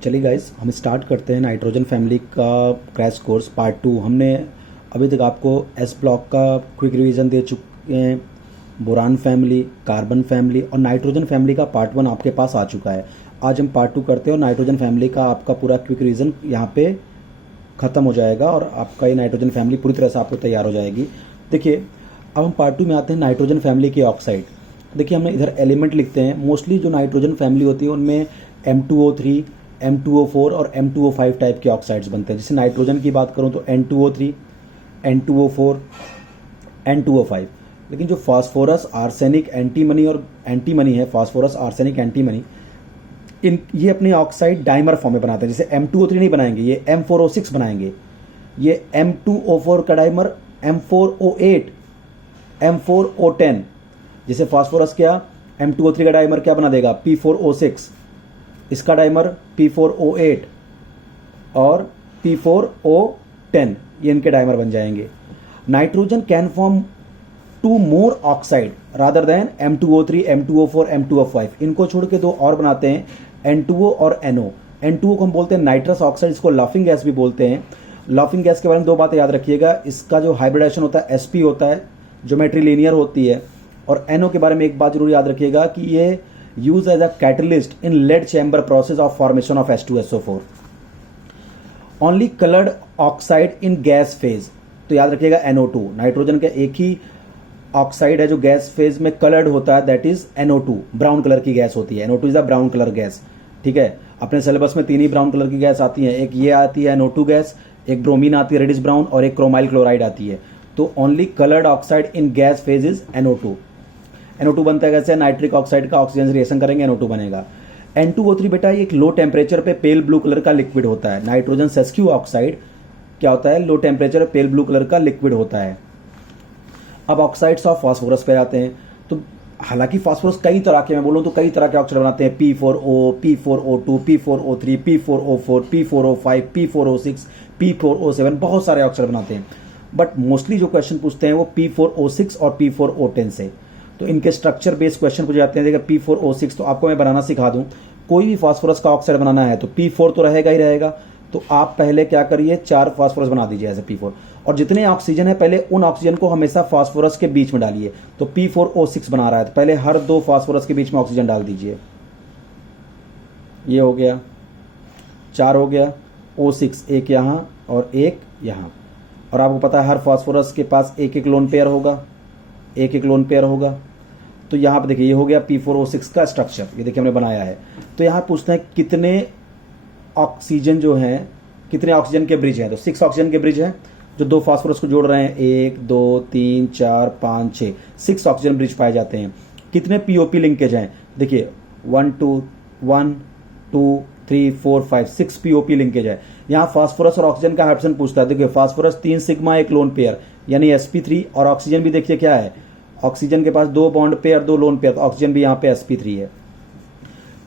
चलिए गाइस, हम स्टार्ट करते हैं नाइट्रोजन फैमिली का क्रैश कोर्स पार्ट 2। हमने अभी तक आपको एस ब्लॉक का क्विक रिवीजन दे चुके हैं, बोरान फैमिली, कार्बन फैमिली और नाइट्रोजन फैमिली का पार्ट 1 आपके पास आ चुका है। आज हम पार्ट 2 करते हैं और नाइट्रोजन फैमिली का आपका पूरा क्विक रिवीजन यहाँ पे ख़त्म हो जाएगा और आपका ये नाइट्रोजन फैमिली पूरी तरह से आपको तैयार हो जाएगी। देखिए, अब हम पार्ट 2 में आते हैं नाइट्रोजन फैमिली के ऑक्साइड। देखिए, हमने इधर एलिमेंट लिखते हैं। मोस्टली जो नाइट्रोजन फैमिली होती है उनमें M2O3, M2O4 और M2O5 टाइप के ऑक्साइड्स बनते हैं। जैसे नाइट्रोजन की बात करूं तो N2O3, N2O4, N2O5। लेकिन जो फास्फोरस, आर्सेनिक, एंटीमनी और एंटीमनी है, फास्फोरस, आर्सेनिक, एंटीमनी, इन ये अपने ऑक्साइड डाइमर फॉर्म में बनाते हैं। जैसे M2O3 नहीं बनाएंगे, ये M4O6 बनाएंगे। ये M2O4 का डाइमर M4O8, M4O10। जैसे फास्फोरस क्या, M2O3 का डाइमर क्या बना देगा, P4O6, इसका डाइमर P4O8 और P4O10, ये इनके डाइमर बन जाएंगे। Nitrogen can form 2 more oxide rather than M2O3, M2O4, M2O5। इनको छोड़ के 2 और बनाते हैं, N2O और NO। N2O को हम बोलते हैं नाइट्रस ऑक्साइड, इसको लाफिंग गैस भी बोलते हैं। लाफिंग गैस के बारे में 2 बातें याद रखिएगा। इसका जो हाइब्रिडाइजेशन होता है sp होता है, ज्योमेट्री लीनियर होती है। और NO के बारे में एक बात जरूर याद रखिएगा कि ये use as a catalyst in lead chamber process of formation of H2SO4। Only coloured oxide in gas phase, तो याद रखिएगा NO2। नाइट्रोजन का एक ही ऑक्साइड है जो गैस फेज में कलर्ड होता है, that is NO2। Brown colour की गैस होती है, NO2 is a brown colour gas. ठीक है, अपने सिलेबस में 3 ही ब्राउन कलर की गैस आती हैं। एक ये आती है NO2 गैस, एक ब्रोमीन आती है रेडिश ब्राउन और एक क्रोमाइल क्लोराइड आती है। तो only coloured oxide in gas phase is NO2। NO2 बनता है कैसे, नाइट्रिक ऑक्साइड का ऑक्सीजन रिएक्शन करेंगे NO2 बनेगा। N2O3 बेटा एक लो टेम्परेचर पे पेल ब्लू कलर का लिक्विड होता है। नाइट्रोजन सेस्क्यू ऑक्साइड क्या होता है, low temperature pale blue colour का लिक्विड होता है। अब ऑक्साइड्स ऑफ फास्फोरस पे आते हैं। तो हालांकि फास्फोरस कई तरह के, मैं बोलूँ तो कई तरह के ऑक्साइड बनाते हैं, P4O, P4O2, P4O3, P4O4, P4O5, P4O6, P4O7, बहुत सारे ऑक्साइड बनाते हैं। बट मोस्टली जो क्वेश्चन पूछते हैं वो P4O6 और P4O10 से। तो इनके स्ट्रक्चर बेस्ड क्वेश्चन पूछे जाते हैं। देखिए, P4O6 तो आपको मैं बनाना सिखा दूं। कोई भी फास्फोरस का ऑक्साइड बनाना है तो P4 तो रहेगा ही रहेगा। तो आप पहले क्या करिए, 4 फास्फोरस बना दीजिए ऐसे P4, और जितने ऑक्सीजन है पहले उन ऑक्सीजन को हमेशा फास्फोरस के बीच में डालिए। तो P4O6 बना रहा है तो पहले हर 2 फास्फोरस के बीच में ऑक्सीजन डाल दीजिए। ये हो गया, 4 हो गया। O6 एक यहाँ और एक यहाँ। और आपको पता है हर फास्फोरस के पास एक एक लोन पेयर होगा, एक एक लोन पेयर होगा। तो यहाँ पे देखिए, ये हो गया P4O6 का स्ट्रक्चर, ये देखिए हमने बनाया है। तो यहाँ पूछते हैं कितने ऑक्सीजन जो हैं, कितने ऑक्सीजन के ब्रिज हैं। तो 6 ऑक्सीजन के ब्रिज हैं जो 2 फास्फोरस को जोड़ रहे हैं। 1 2 3 4 5 6, 6 ऑक्सीजन ब्रिज पाए जाते हैं। कितने POP लिंकेज हैं, देखिए 1 2 3 4 5 6 POP लिंकेज है। यहाँ फास्फोरस और ऑक्सीजन का हाइड्रोजन पूछता है। देखिए, फास्फोरस 3 सिग्मा, एक लोन पेयर यानी sp3, और ऑक्सीजन भी देखिए क्या है, ऑक्सीजन के पास 2 बॉन्ड पेयर, 2 लोन पेयर, तो ऑक्सीजन भी यहाँ पे sp3 है।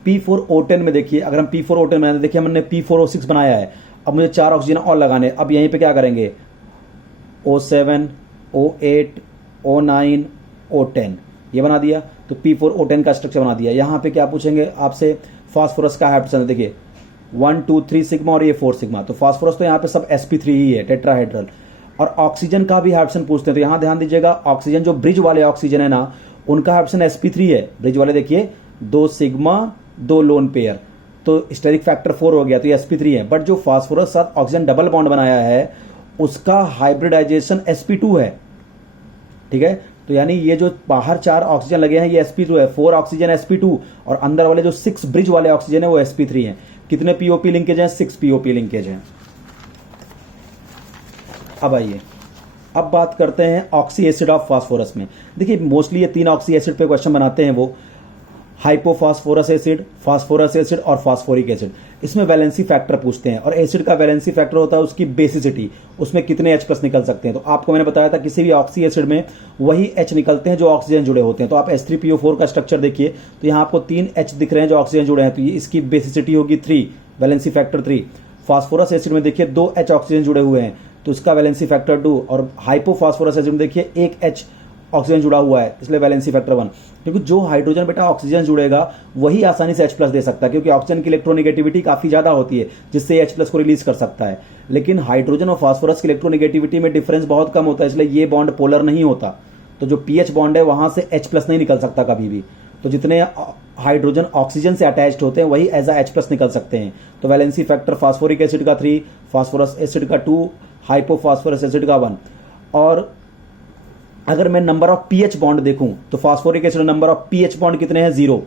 P4O10 में देखिए, अगर हम P4O10 बनाए, देखिए हमने P4O6 बनाया है। अब मुझे 4 ऑक्सीजन और लगाने। अब यहीं पे क्या करेंगे, O7, O8, O9, O10, ये बना दिया। तो P4O10 का स्ट्रक्चर बना दिया। यहाँ पे क्या पूछेंगे आपसे, फास्फोरस का हाइड्रोजन। देखिए 1 2 3 सिग्मा और ये 4 सिग्मा। तो फास्फोरस तो यहाँ पे सब sp3 ही है, टेट्राहेड्रल। और ऑक्सीजन का भी हाइड्रोजन पूछते हैं। तो यहाँ ध्यान दीजिएगा, ऑक्सीजन जो ब्रिज वाले ऑक्सीजन है ना, उनका हाइड्रोजन sp3 है। ब्रिज वाले देखिए 2 सिग्मा 2 लोन पेयर, तो स्टेरिक फैक्टर 4 हो गया, तो ये sp3 है। बट जो फास्फोरस साथ ऑक्सीजन डबल बॉन्ड बनाया है उसका हाइब्रिडाइजेशन sp2 है। ठीक है, तो यानी ये जो बाहर 4 ऑक्सीजन लगे हैं ये sp2 है, 4 ऑक्सीजन sp2, और अंदर वाले जो 6 ब्रिज वाले ऑक्सीजन है वो sp3 है। कितने POP लिंकेज हैं, 6 POP लिंकेज हैं। अब आइए, अब बात करते हैं ऑक्सी एसिड ऑफ फास्फोरस में। देखिए, मोस्टली ये 3 ऑक्सी एसिड पे क्वेश्चन बनाते हैं, वो हाइपोफॉस्फोरस एसिड, फास्फोरस एसिड और फास्फोरिक एसिड। इसमें वैलेंसी फैक्टर पूछते हैं, और एसिड का वैलेंसी फैक्टर होता है उसकी बेसिसिटी, उसमें कितने H+ निकल सकते हैं। तो आपको मैंने बताया था किसी भी ऑक्सी एसिड में वही H निकलते हैं जो ऑक्सीजन जुड़े होते हैं। तो आप H3PO4 का स्ट्रक्चर देखिए, तो यहाँ आपको 3 H दिख रहे हैं जो ऑक्सीजन जुड़े हैं, तो ये इसकी बेसिसिटी होगी 3, वैलेंसी फैक्टर 3। फास्फोरस एसिड में देखिए 2 H ऑक्सीजन जुड़े हुए हैं, तो इसका वैलेंसी फैक्टर 2। और हाइपोफॉस्फोरस एसिड में देखिए 1 H ऑक्सीजन जुड़ा हुआ है, इसलिए वैलेंसी फैक्टर 1। क्योंकि जो हाइड्रोजन बेटा ऑक्सीजन जुड़ेगा वही आसानी से H+ दे सकता है, क्योंकि ऑक्सीजन की इलेक्ट्रोनेगेटिविटी काफ़ी ज़्यादा होती है, जिससे H+ को रिलीज कर सकता है। लेकिन हाइड्रोजन और फास्फोरस की इलेक्ट्रोनेगेटिविटी में डिफरेंस बहुत कम होता है, इसलिए ये बॉन्ड पोलर नहीं होता। तो जो पीएच बॉन्ड है वहाँ से H+ नहीं निकल सकता कभी भी। तो जितने हाइड्रोजन ऑक्सीजन से अटैच्ड होते हैं वही एज a H+ निकल सकते हैं। तो वैलेंसी फैक्टर फास्फोरिक एसिड का 3, फास्फोरस एसिड का 2, हाइपोफास्फोरस एसिड का 1। और अगर मैं नंबर ऑफ पीएच बॉन्ड देखूं तो phosphoric acid number of pH bond कितने हैं, 0।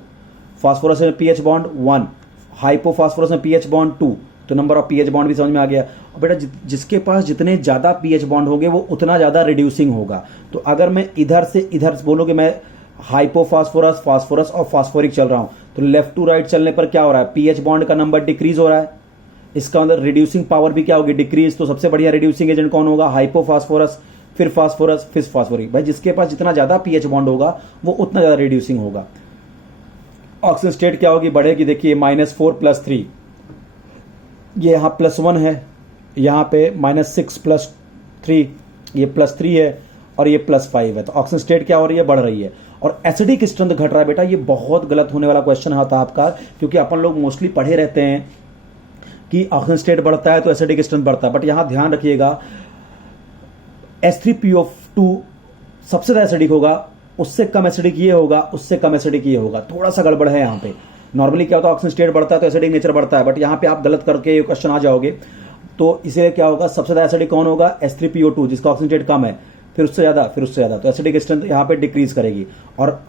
फास्फोरस में पीएच बॉन्ड 1, हाइपोफास्फोरस में पीएच बॉन्ड 2। तो नंबर ऑफ पीएच बॉन्ड भी समझ में आ गया। और बेटा जिसके पास जितने ज़्यादा पीएच बॉन्ड होंगे वो उतना ज़्यादा रिड्यूसिंग होगा। तो अगर मैं इधर से इधर बोलूँ कि मैं हाइपोफास्फोरस, फास्फोरस और फास्फोरिक चल रहा हूँ, तो लेफ्ट टू राइट चलने पर क्या हो रहा है, पीएच बॉन्ड का नंबर डिक्रीज हो रहा है। इसका मतलब रिड्यूसिंग पावर भी क्या होगी, डिक्रीज। तो सबसे बढ़िया रिड्यूसिंग एजेंट कौन होगा, हाइपोफास्फोरस, फिर फास्फोरस, फिर फास्फोरिक। भाई जिसके पास जितना ज्यादा पीएच बॉन्ड होगा वो उतना ज्यादा रिड्यूसिंग होगा। ऑक्सीजन स्टेट क्या होगी, बढ़ेगी। देखिए -4 + 3, ये यहाँ +1 है, यहाँ पे -6 + 3, ये +3 है और ये +5 है। तो ऑक्सीजन स्टेट क्या हो रही है, बढ़ रही है। और एसिडिक स्ट्रेंथ घट रहा है। बेटा ये बहुत गलत होने वाला क्वेश्चन होता है आपका, क्योंकि अपन लोग मोस्टली पढ़े रहते हैं कि ऑक्सीजन स्टेट बढ़ता है तो एसिडिक स्ट्रेंथ बढ़ता है। बट यहां ध्यान रखिएगा H3PO2 सबसे ज्यादा एसिडिक होगा, उससे कम एसिडिक ये होगा, उससे कम एसिडिक ये होगा। थोड़ा सा गड़बड़ है यहाँ पे। नॉर्मली क्या होता है, ऑक्सीजन स्टेट बढ़ता है तो एसिडिक नेचर बढ़ता है, बट यहाँ पे आप गलत करके ये क्वेश्चन आ जाओगे। तो इसे क्या होगा, सबसे ज्यादा एसिडिक कौन होगा, H3PO2 जिसका ऑक्सीजन स्टेट कम है, फिर उससे ज्यादा, फिर उससे ज्यादा। तो एसिडिक स्ट्रेंथ यहाँ पे डिक्रीज करेगी। और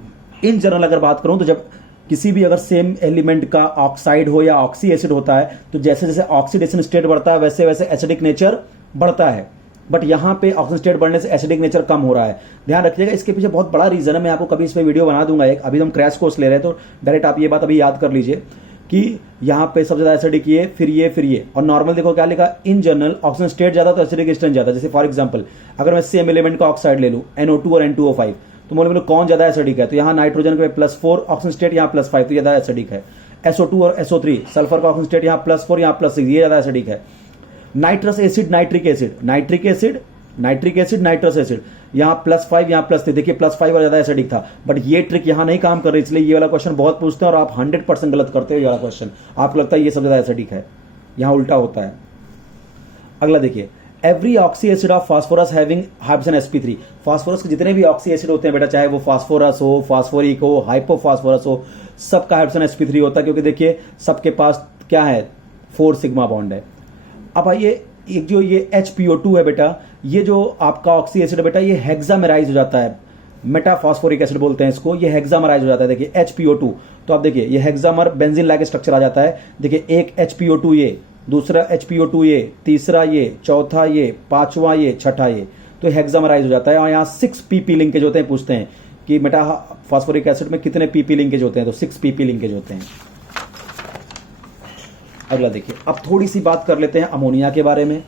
इन जनरल अगर बात करूं तो जब किसी भी अगर सेम एलिमेंट का ऑक्साइड हो या ऑक्सी एसिड होता है तो जैसे जैसे ऑक्सीडेशन स्टेट बढ़ता है वैसे वैसे एसिडिक नेचर बढ़ता है। बट यहाँ पे ऑक्सीजन स्टेट बढ़ने से एसिडिक नेचर कम हो रहा है। ध्यान रखिएगा, इसके पीछे बहुत बड़ा रीजन है। मैं आपको कभी इस पर वीडियो बना दूंगा एक। अभी हम क्रैश कोर्स ले रहे हैं तो डायरेक्ट आप ये बात अभी याद कर लीजिए कि यहाँ पे सबसे ज्यादा एसिडिक ये, फिर ये, फिर ये। और नॉर्मल देखो क्या लिखा, इन जनरल ऑक्सीजन स्टेट ज्यादा तो एसिडिक स्ट्रेंथ ज्यादा। जैसे फॉर एग्जांपल अगर मैं सेम एलिमेंट का ऑक्साइड ले लूँ NO2 और N2O5 तो बोले कौन ज्यादा एसिडिक है, तो यहाँ नाइट्रोजन के +4 ऑक्सीजन स्टेट, यहाँ +5 तो ज्यादा एसिडिक है। SO2 और SO3 सल्फर का ऑक्सीजन स्टेट यहाँ +4 यहाँ +6 ये ज्यादा एसिडिक है। Nitrous acid, nitric acid, nitric acid, nitric acid, nitrous acid, यहाँ +5 यहाँ +3। देखिए +5 और ज्यादा एसिडिक था। बट ये ट्रिक यहाँ नहीं काम कर रही, इसलिए ये वाला क्वेश्चन बहुत पूछते हैं और आप 100% गलत करते हो ये वाला क्वेश्चन। आपको लगता है ये सबसे ज्यादा एसिडिक है, यहाँ उल्टा होता है। अगला देखिए, every oxy acid of phosphorus having hydrogen sp3। Phosphorus के जितने भी ऑक्सी एसिड होते हैं बेटा, चाहे वो फास्फोरस हो, फास्फोरिक हो, हाइपोफास्फोरस हो, सबका हाइड्रोजन sp3 होता है, क्योंकि देखिए सबके पास क्या है, 4 सिग्मा बॉन्ड है। अब आइए एक जो ये HPO2 है बेटा, ये जो आपका ऑक्सी एसिड है बेटा, ये हेक्सामेराइज हो जाता है। मेटाफॉस्फोरिक एसिड बोलते हैं इसको, ये हेक्सामेराइज हो जाता है। देखिए HPO2, तो आप देखिए ये हेक्सामर बेंजीन लाइक स्ट्रक्चर आ जाता है। देखिए एक HPO2 ये, दूसरा HPO2 ये, तीसरा ये, चौथा ये, पांचवा ये, छठा ये, तो हेक्सामेराइज हो जाता है। और यहाँ 6 PP लिंकेज होते हैं। पूछते हैं कि मेटा फास्फोरिक एसिड में कितने PP लिंकेज होते हैं, तो 6 PP लिंकेज होते हैं। अगला देखिए, अब थोड़ी सी बात कर लेते हैं अमोनिया के बारे में।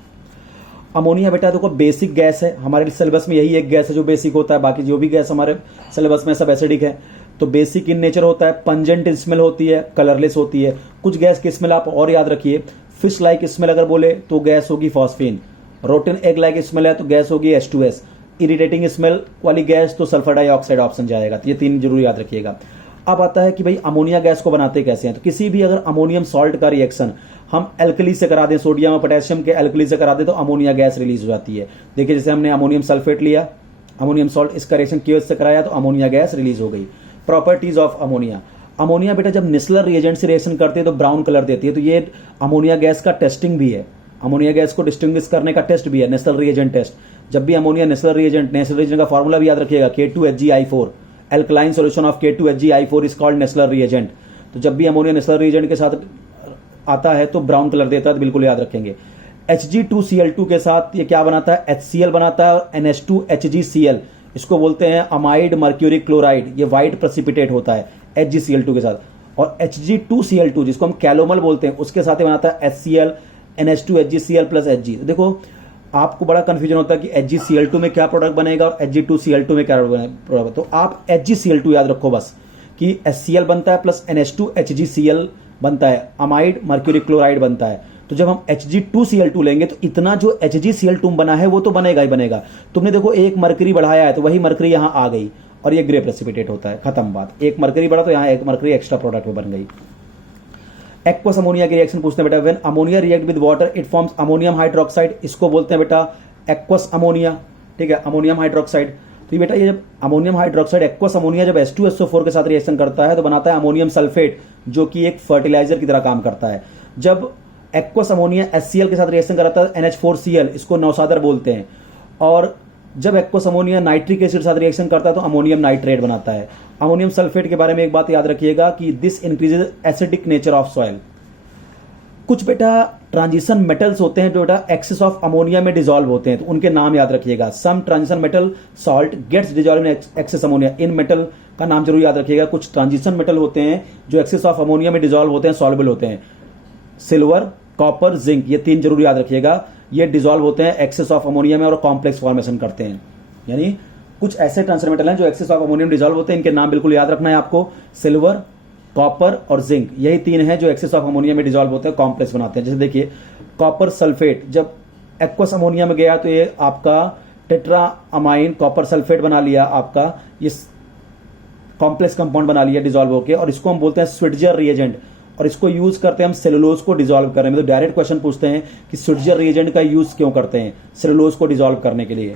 अमोनिया बेटा देखो बेसिक गैस है, हमारे सिलेबस में यही एक गैस है जो बेसिक होता है, बाकी जो भी गैस हमारे सिलेबस में सब एसिडिक है। तो बेसिक इन नेचर होता है, पंजेंट स्मेल होती है, कलरलेस होती है। कुछ गैस की स्मेल आप और याद रखिए, फिश लाइक स्मेल अगर बोले तो गैस होगी phosphine, rotten egg like smell है तो गैस होगी H2S, इरिटेटिंग स्मेल वाली गैस तो सल्फर डाइऑक्साइड ऑप्शन जाएगा। तो ये 3 जरूर याद रखिएगा। अब आता है कि भाई अमोनिया गैस को बनाते कैसे हैं। तो किसी भी अगर अमोनियम सॉल्ट का रिएक्शन हम एल्कली से करा दें, सोडियम और पोटेशियम के एल्कली से करा दें, तो अमोनिया गैस रिलीज हो जाती है। देखिए जैसे हमने अमोनियम सल्फेट लिया, अमोनियम सॉल्ट, इसका रिएक्शन क्यूएच से कराया तो अमोनिया गैस रिलीज हो गई। Properties of ammonia. अमोनिया बेटा जब निस्लर रिएजेंट से रिएक्शन करती है तो ब्राउन कलर देती है। तो ये अमोनिया गैस का टेस्टिंग भी है, अमोनिया गैस को डिस्टिंग्विश करने का टेस्ट भी है, नेस्लर रिएजेंट टेस्ट। जब भी अमोनिया नेस्लर रिएजेंट का फॉर्मूला भी याद रखिएगा, K2HgI4, alkaline solution of K2HgI4 is called Nessler reagent. तो जब भी अमोनिया नेस्लर रिएजेंट के साथ आता है तो ब्राउन कलर देता है, तो बिल्कुल याद रखेंगे। Hg2Cl2 के साथ ये क्या बनाता है, HCl बनाता है, और NH2HgCl, इसको बोलते हैं अमाइड मर्क्यूरिक क्लोराइड, ये व्हाइट प्रेसिपिटेट होता है HgCl2 के साथ। और Hg2Cl2 जिसको हम कैलोमल बोलते हैं, उसके साथ ही बनाता है HCl, NH2HgCl प्लस Hg। तो देखो आपको बड़ा कंफ्यूजन होता है कि HgCl2 में क्या प्रोडक्ट बनेगा और Hg2Cl2 में क्या प्रोडक्ट। तो आप HgCl2 याद रखो बस, कि HCl बनता है प्लस NH2HgCl बनता है, अमाइड मर्क्यूरिक क्लोराइड बनता है। तो जब हम Hg2Cl2 लेंगे तो इतना जो HgCl2 बना है वो तो बनेगा ही बनेगा। तुमने देखो एक मरकरी बढ़ाया है तो वही मरकरी यहां आ गई और ये ग्रे प्रेसिपिटेट होता है, खत्म बात। एक मरकरी बढ़ा तो यहां एक मरकरी एक्स्ट्रा प्रोडक्ट में बन गई। एक्वस अमोनिया की रिएक्शन पूछते हैं बेटा, when ammonia react with water it forms ammonium hydroxide, इसको बोलते हैं बेटा एक्वस अमोनिया, ठीक है, अमोनियम हाइड्रोक्साइड। तो ये बेटा ये जब अमोनियम हाइड्रोक्साइड एक्वस अमोनिया जब H2SO4 के साथ रिएक्शन करता है तो बनाता है अमोनियम सल्फेट, जो कि एक फर्टिलाइजर की तरह काम करता है। जब एक्वस अमोनिया HCl के साथ रिएक्शन कराता है NH4Cl, इसको नौसादर बोलते हैं। और जब एक्वस अमोनिया नाइट्रिक एसिड के साथ रिएक्शन करता है तो अमोनियम नाइट्रेट बनाता है। अमोनियम सल्फेट के बारे में एक बात याद रखिएगा कि this increases acidic nature of soil. कुछ बेटा ट्रांजिशन मेटल्स होते हैं जो बेटा एक्सेस ऑफ अमोनिया में डिसॉल्व होते हैं, तो उनके नाम याद रखिएगा। Some transition metal salt gets dissolve in excess ammonia, इन मेटल का नाम जरूर याद रखिएगा। कुछ ट्रांजिशन मेटल होते हैं जो एक्सेस ऑफ अमोनिया में डिसॉल्व होते हैं, सॉल्युबल होते हैं। सिल्वर, कॉपर, जिंक, ये तीन जरूर याद रखिएगा। ये डिसॉल्व होते हैं एक्सेस ऑफ अमोनिया में और कॉम्प्लेक्स फॉर्मेशन करते हैं। यानी कुछ ऐसे ट्रांजिशन मेटल हैं जो एक्सेस ऑफ अमोनिया में डिसॉल्व होते हैं, इनके नाम बिल्कुल याद रखना है आपको। सिल्वर, कॉपर और जिंक, यही तीन हैं जो एक्सेस ऑफ अमोनिया में डिसॉल्व होते हैं, कॉम्प्लेक्स बनाते हैं। जैसे देखिए कॉपर सल्फेट जब एक्वस अमोनिया में गया तो ये आपका टेट्रा अमाइन कॉपर सल्फेट बना लिया, आपका ये कॉम्प्लेक्स कंपाउंड बना लिया डिसॉल्व होकर, और इसको हम बोलते हैं स्विट्जर रिएजेंट। और इसको यूज करते हैं हम सेलुलोज को डिसॉल्व करने में। तो डायरेक्ट क्वेश्चन पूछते हैं कि स्विट्जर रिएजेंट का यूज क्यों करते हैं, सेलुलोज को डिसॉल्व करने के लिए।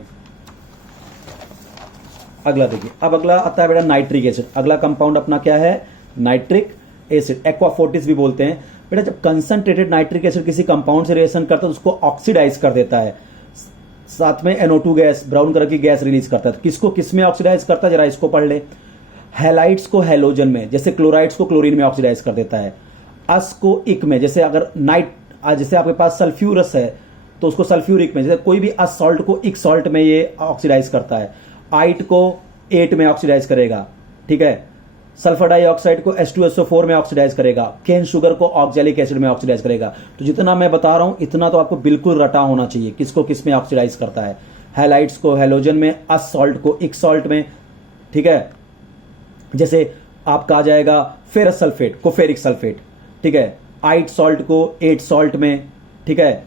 अगला देखिए, अब अगला आता है बेटा नाइट्रिक एसिड। अगला कंपाउंड अपना क्या है, नाइट्रिक एसिड, एक्वाफोर्टिस भी बोलते हैं। बेटा जब कंसंट्रेटेड नाइट्रिक एसिड किसी कंपाउंड से रिएक्शन करता है तो उसको ऑक्सीडाइज कर देता है, साथ में NO2 गैस, ब्राउन कलर की गैस रिलीज करता है। तो किसको किस में ऑक्सीडाइज करता है, जरा इसको पढ़ ले। हैलाइड्स को हैलोजन में, जैसे क्लोराइड्स को क्लोरीन में ऑक्सीडाइज कर देता है। अस को इक में, जैसे अगर जैसे आपके पास सल्फ्यूरस है तो उसको सल्फ्यूरिक में, जैसे कोई भी अस सॉल्ट को इक सॉल्ट में ये ऑक्सीडाइज करता है। आइट को एट में ऑक्सीडाइज करेगा, ठीक है। सल्फर डाइऑक्साइड को H2SO4 में ऑक्सीडाइज करेगा। केन शुगर को ऑक्जेलिक एसिड में ऑक्सीडाइज करेगा। तो जितना मैं बता रहा हूं इतना तो आपको बिल्कुल रटा होना चाहिए, किसको किस में ऑक्सीडाइज करता है। हैलाइड्स को हैलोजन में, अस सॉल्ट को इक सॉल्ट में, ठीक है। जैसे आपका आ जाएगा फेरस सल्फेट को फेरिक सल्फेट, ठीक है। आइट सॉल्ट को एट सॉल्ट में, ठीक है।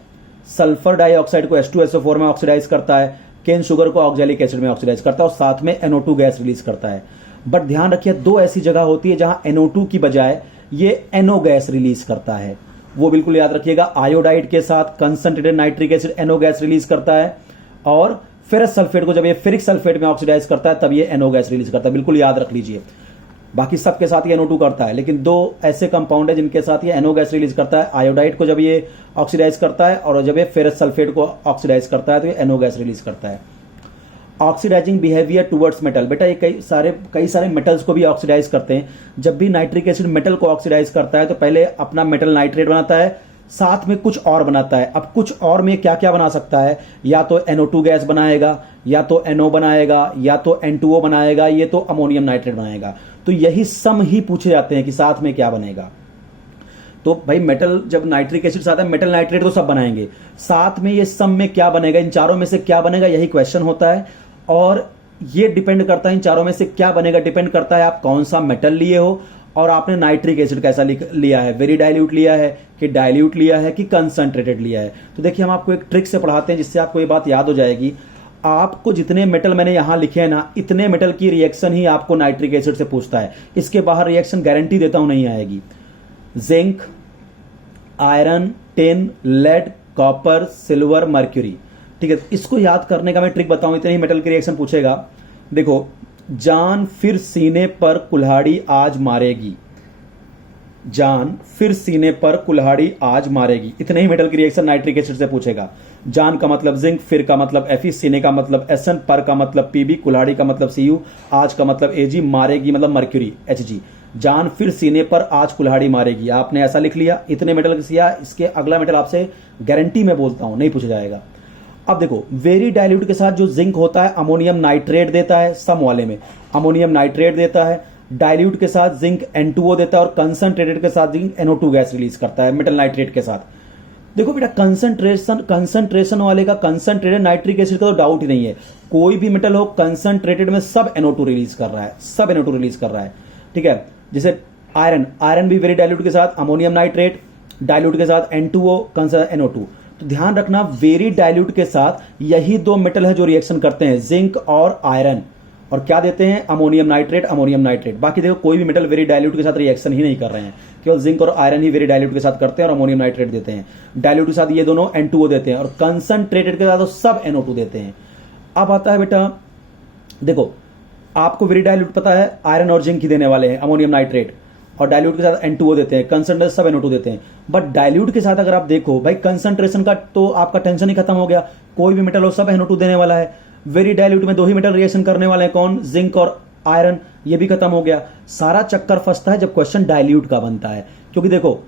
सल्फर डाइऑक्साइड को H2SO4 में ऑक्सीडाइज करता है। केन शुगर को ऑक्जेलिक एसिड में ऑक्सीडाइज करता है और साथ में NO2 गैस रिलीज करता है। बट ध्यान रखिए दो ऐसी जगह होती है जहां NO2 की बजाय ये NO गैस रिलीज करता है, वो बिल्कुल याद रखिएगा। आयोडाइड के साथ concentrated nitric acid NO gas release करता है, और फेरस सल्फेट को जब ये फेरिक सल्फेट में ऑक्सीडाइज करता है तब ये NO गैस रिलीज करता है, बिल्कुल याद रख लीजिए। बाकी सबके साथ ये NO2 करता है, लेकिन दो ऐसे कंपाउंड है जिनके साथ ये NO गैस रिलीज करता है। आयोडाइड को जब ये ऑक्सीडाइज करता है और जब ये फेरस सल्फेट को ऑक्सीडाइज करता है तो ये NO गैस रिलीज करता है। ऑक्सीडाइजिंग बिहेवियर टुवर्ड्स मेटल, बेटा ये कई सारे मेटल्स को भी ऑक्सीडाइज करते हैं। जब भी नाइट्रिक एसिड मेटल को ऑक्सीडाइज करता है तो पहले अपना मेटल नाइट्रेट बनाता है, साथ में कुछ और बनाता है। अब कुछ और में क्या क्या बना सकता है, या तो NO2 गैस बनाएगा, या तो NO बनाएगा, या तो N2O बनाएगा, ये तो अमोनियम नाइट्रेट बनाएगा। तो यही सम ही पूछे जाते हैं कि साथ में क्या बनेगा। तो भाई मेटल जब नाइट्रिक एसिड साथ है, मेटल नाइट्रेट तो सब बनाएंगे, साथ में ये सम में क्या बनेगा, इन चारों में से क्या बनेगा, यही क्वेश्चन होता है। और ये डिपेंड करता है, इन चारों में से क्या बनेगा डिपेंड करता है आप कौन सा मेटल लिए हो और आपने नाइट्रिक एसिड कैसा लिया है, वेरी डाइल्यूट लिया है कि डाइल्यूट लिया है कि कंसंट्रेटेड लिया है। तो देखिए हम आपको एक ट्रिक से पढ़ाते हैं जिससे आपको ये बात याद हो जाएगी। आपको जितने मेटल मैंने यहां लिखे हैं ना, इतने मेटल की रिएक्शन ही आपको नाइट्रिक एसिड से पूछता है, इसके बाहर रिएक्शन गारंटी देता हूं नहीं आएगी। Zinc, iron, tin, lead, copper, silver, mercury, ठीक है। इसको याद करने का मैं ट्रिक बताऊं, इतने ही मेटल की रिएक्शन पूछेगा। देखो, जान फिर सीने पर कुल्हाड़ी आज मारेगी, जान फिर सीने पर कुल्हाड़ी आज मारेगी, इतने ही मेटल की रिएक्शन नाइट्रिक एसिड से पूछेगा। जान का मतलब जिंक, फिर का मतलब Fe, सीने का मतलब Sn, पर का मतलब Pb, कुल्हाड़ी का मतलब Cu, आज का मतलब Ag, मारेगी मतलब मर्क्यूरी Hg। जान फिर सीने पर आज कुल्हाड़ी मारेगी, आपने ऐसा लिख लिया, इतने मेटल किया। इसके अगला मेटल आपसे गारंटी में बोलता हूं नहीं पूछा जाएगा। अब देखो वेरी डाइल्यूट के साथ जो जिंक होता है अमोनियम नाइट्रेट देता है, सम वाले में अमोनियम नाइट्रेट देता है। डाइल्यूट के साथ जिंक N2O देता है और कंसंट्रेटेड के साथ जिंक NO2 गैस रिलीज करता है मेटल नाइट्रेट के साथ। देखो बेटा कंसंट्रेशन वाले का कंसंट्रेटेड नाइट्रिक एसिड का तो डाउट ही नहीं है, कोई भी मेटल हो कंसंट्रेटेड में सब NO2 रिलीज कर रहा है, सब NO2 रिलीज कर रहा है, ठीक है। जैसे आयरन भी वेरी डाइल्यूट के साथ अमोनियम नाइट्रेट डाइल्यूट के साथ N2O कंसर्न NO2। तो ध्यान रखना वेरी डाइल्यूट के साथ यही दो मेटल है जो रिएक्शन करते हैं, जिंक और आयरन, और क्या देते हैं, अमोनियम नाइट्रेट, अमोनियम नाइट्रेट। बाकी देखो कोई भी मेटल वेरी डाइल्यूट के साथ रिएक्शन ही नहीं कर रहे हैं, केवल जिंक और आयरन ही वेरी डाइल्यूट के साथ करते हैं और अमोनियम नाइट्रेट देते हैं। डाइल्यूट के साथ ये दोनों N2O देते हैं और कंसंट्रेटेड के साथ तो सब NO2 देते हैं। अब आता है बेटा देखो, आपको वेरी डाइल्यूट पता है आयरन और जिंक ही देने वाले हैं, अमोनियम नाइट्रेट, और डाइल्यूट के साथ N2O देते हैं, कंसंट्रेट सब NO2 देते हैं। बट डाइल्यूट के साथ अगर आप देखो भाई, कंसंट्रेशन का तो आपका टेंशन ही खत्म हो गया, कोई भी मेटल हो सब NO2 देने वाला है। वेरी डाइल्यूट में दो ही मेटल रिएक्शन करने वाले हैं, कौन, जिंक और आयरन, ये भी खत्म हो गया। सारा चक्कर फंसता है जब क्वेश्चन डाइल्यूट का बनता है, क्योंकि देखो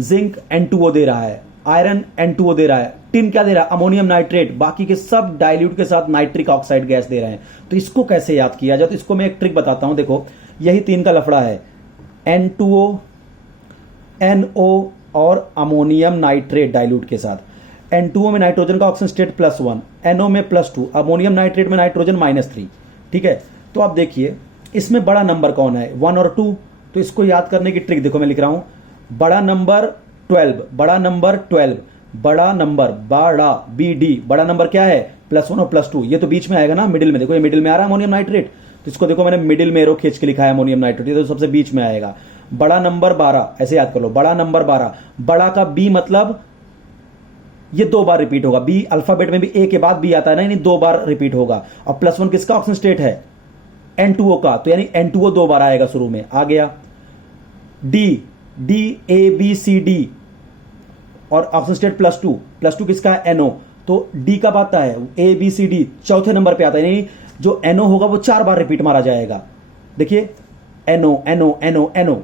जिंक N2O दे रहा है, आयरन N2O दे रहा है, टिन क्या दे रहा है, अमोनियम नाइट्रेट, बाकी के सब डाइल्यूट के साथ नाइट्रिक ऑक्साइड गैस दे रहे हैं। तो इसको कैसे याद किया जाए, तो इसको मैं एक ट्रिक बताता हूं। देखो यही तीन का लफड़ा है, N2O, NO और अमोनियम नाइट्रेट डाइल्यूट के साथ। N2O में नाइट्रोजन का ऑक्सीजन स्टेट +1, NO में +2, अमोनियम नाइट्रेट में नाइट्रोजन -3। ठीक है, तो आप देखिए इसमें बड़ा नंबर कौन है, 1 और 2। तो इसको याद करने की ट्रिक देखो, मैं लिख रहा हूं बड़ा नंबर 12, बड़ा नंबर 12, बड़ा नंबर, बड़ा BD, बड़ा नंबर क्या है, +1 और +2, ये तो बीच में आएगा ना, मिडिल में। देखो ये मिडिल में आ रहा है अमोनियम नाइट्रेट, तो इसको देखो मैंने मिडिल में एरो खींच के लिखा है अमोनियम नाइट्रेट, ये तो सबसे बीच में आएगा। बड़ा नंबर 12, ऐसे याद कर लो, बड़ा नंबर 12, बड़ा का B मतलब ये 2 बार रिपीट होगा, बी अल्फाबेट में भी A के बाद B आता है ना, यानी 2 बार रिपीट होगा। और +1 किसका ऑक्सीजन स्टेट है, N2O का, तो यानी N2O 2 बार आएगा शुरू में, आ गया। D ABCD और ऑक्सीजन स्टेट +2 किसका है, NO, तो D कब आता है, ABCD चौथे नंबर पे आता है, यानी जो NO होगा वो 4 बार रिपीट मारा जाएगा। देखिए NO NO NO NO,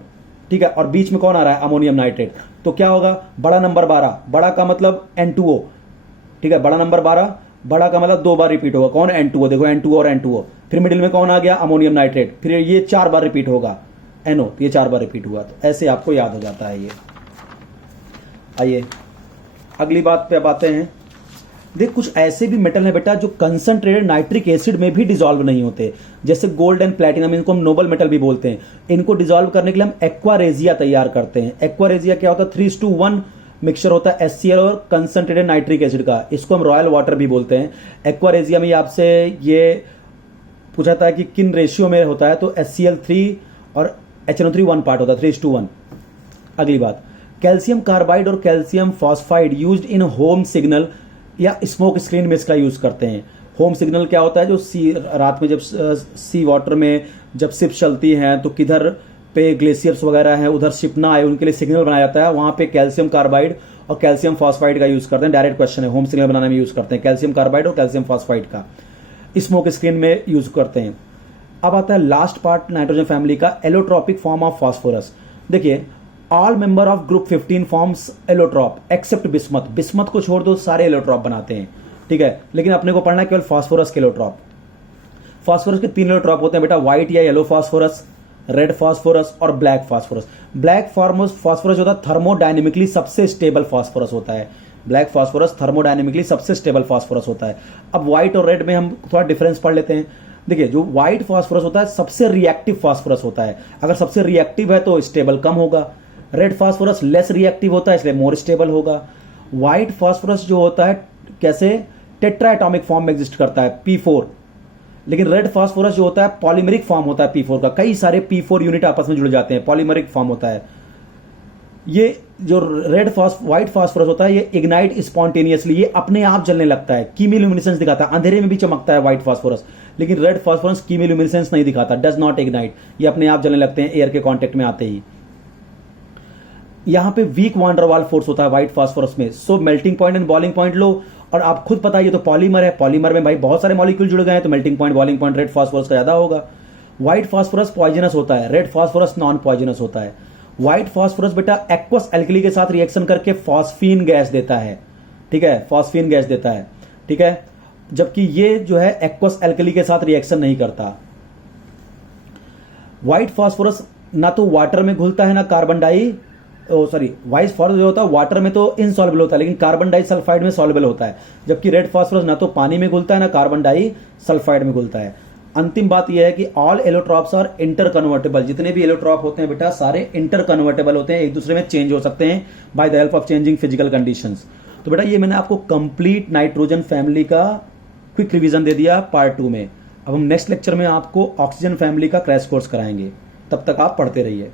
ठीक है, और बीच में कौन आ रहा है, अमोनियम नाइट्रेट। तो क्या होगा, बड़ा नंबर 12, बड़ा का मतलब N2O, ठीक है, बड़ा नंबर 12, बड़ा का मतलब 2 बार रिपीट होगा, कौन, N2O, देखो N2O और N2O, फिर मिडिल में कौन आ गया, अमोनियम नाइट्रेट, फिर ये 4 बार रिपीट होगा, NO, ये 4 बार रिपीट हुआ। तो ऐसे आपको याद हो जाता है ये। आइए अगली बात पे अब आते हैं। देख कुछ ऐसे भी मेटल है बेटा जो कंसंट्रेटेड नाइट्रिक एसिड में भी डिसॉल्व नहीं होते, जैसे गोल्ड एंड प्लैटिनम, इनको हम नोबल मेटल भी बोलते हैं। इनको डिसॉल्व करने के लिए हम एक्वारेजिया तैयार करते हैं। एक्वारेजिया क्या होता है, 3:1 मिक्सचर होता है HCl और कंसंट्रेटेड नाइट्रिक एसिड का, इसको हम रॉयल वाटर भी बोलते हैं। एक्वारेजिया में आपसे ये पूछा था कि किन रेशियो में होता है, तो HCl3 और HNO3 1 पार्ट होता है, 3:1। अगली बात, कैल्शियम कार्बाइड और calcium phosphide used in home signal या स्मोक स्क्रीन में इसका यूज करते हैं। होम सिग्नल क्या होता है, जो रात में जब सी वाटर में जब शिप चलती हैं तो किधर पे ग्लेशियर्स वगैरह हैं उधर शिप ना आए, उनके लिए सिग्नल बनाया जाता है, वहां पे कैल्शियम कार्बाइड और कैल्शियम फॉस्फाइड का यूज करते हैं। डायरेक्ट क्वेश्चन है, होम सिग्नल बनाने में यूज करते हैं कैल्शियम कार्बाइड और कैल्शियम फॉस्फाइड का, स्मोक स्क्रीन में यूज करते हैं। अब आता है लास्ट पार्ट नाइट्रोजन फैमिली का, एलोट्रॉपिक फॉर्म ऑफ फास्फोरस। देखिए all member of group 15 forms allotrope except bismuth, bismuth को छोड़ दो सारे एलोट्रॉप बनाते हैं, ठीक है, लेकिन अपने को पढ़ना है केवल फास्फोरस के एलोट्रॉप। फास्फोरस के 3 एलोट्रॉप होते हैं बेटा, व्हाइट या येलो फास्फोरस, रेड फास्फोरस और ब्लैक फास्फोरस। ब्लैक फास्फोरस होता है थर्मोडायनेमिकली सबसे स्टेबल फास्फोरस होता है, ब्लैक फास्फोरस थर्मोडायनेमिकली सबसे स्टेबल फास्फोरस होता है। अब व्हाइट और रेड में हम थोड़ा डिफरेंस पढ़ लेते हैं। देखिए जो व्हाइट फास्फोरस होता है सबसे रिएक्टिव फास्फोरस होता है, अगर सबसे रिएक्टिव है तो स्टेबल कम होगा। रेड फास्फोरस लेस रिएक्टिव होता है इसलिए मोर स्टेबल होगा। व्हाइट फास्फोरस जो होता है कैसे, टेट्रा एटॉमिक फॉर्म में एग्जिस्ट करता है P4, लेकिन रेड फास्फोरस जो होता है पॉलीमरिक फॉर्म होता है P4 का, कई सारे P4 यूनिट आपस में जुड़ जाते हैं, पॉलीमरिक फॉर्म होता है। ये जो व्हाइट फास्फोरस होता है ये इग्नाइट स्पॉन्टेनियसली, ये अपने आप जलने लगता है, कीमिल्यूमिनेसेंस दिखाता है, अंधेरे में भी चमकता है व्हाइट फास्फोरस, लेकिन रेड फास्फोरस कीमिल्यूमिनेसेंस नहीं दिखाता, डज नॉट इग्नाइट, ये अपने आप जलने लगते हैं एयर के कांटेक्ट में आते ही। यहां पे वीक वांडरवाल फोर्स होता है व्हाइट फास्फोरस में, so melting point and boiling point low, और आप खुद पता ये तो पॉलीमर है, पॉलीमर में भाई बहुत सारे मॉलिक्यूल जुड़ गए हैं, तो melting point boiling point red phosphorus का ज्यादा होगा। व्हाइट फास्फोरस पॉइजनस होता है, रेड फास्फोरस नॉन पॉइजनस होता है। व्हाइट फास्फोरस बेटा एक्वस एल्कली के साथ रिएक्शन करके फॉस्फीन गैस देता है, ठीक है, फॉस्फीन गैस देता है, ठीक है, जबकि ये जो है एक्वस एल्कली के साथ रिएक्शन नहीं करता। व्हाइट फास्फोरस ना तो वाटर में घुलता है ना कार्बन डाई व्हाइट फास्फोरस जो होता है वाटर में तो इनसॉल्युबल होता है, लेकिन कार्बन डाई सल्फाइड में सॉल्युबल होता है, जबकि रेड फास्फोरस ना तो पानी में घुलता है ना कार्बन डाई सल्फाइड में घुलता है। अंतिम बात यह है कि all allotropes are interconvertible. जितने भी एलोट्रॉप होते हैं बेटा सारे इंटर कन्वर्टेबल होते हैं, एक दूसरे में चेंज हो सकते हैं by the help of changing physical conditions. तो बेटा ये मैंने आपको कंप्लीट नाइट्रोजन फैमिली का क्विक रिवीजन दे दिया पार्ट 2 में। अब हम नेक्स्ट लेक्चर में आपको ऑक्सीजन फैमिली का क्रैश कोर्स कराएंगे। तब तक आप पढ़ते रहिए।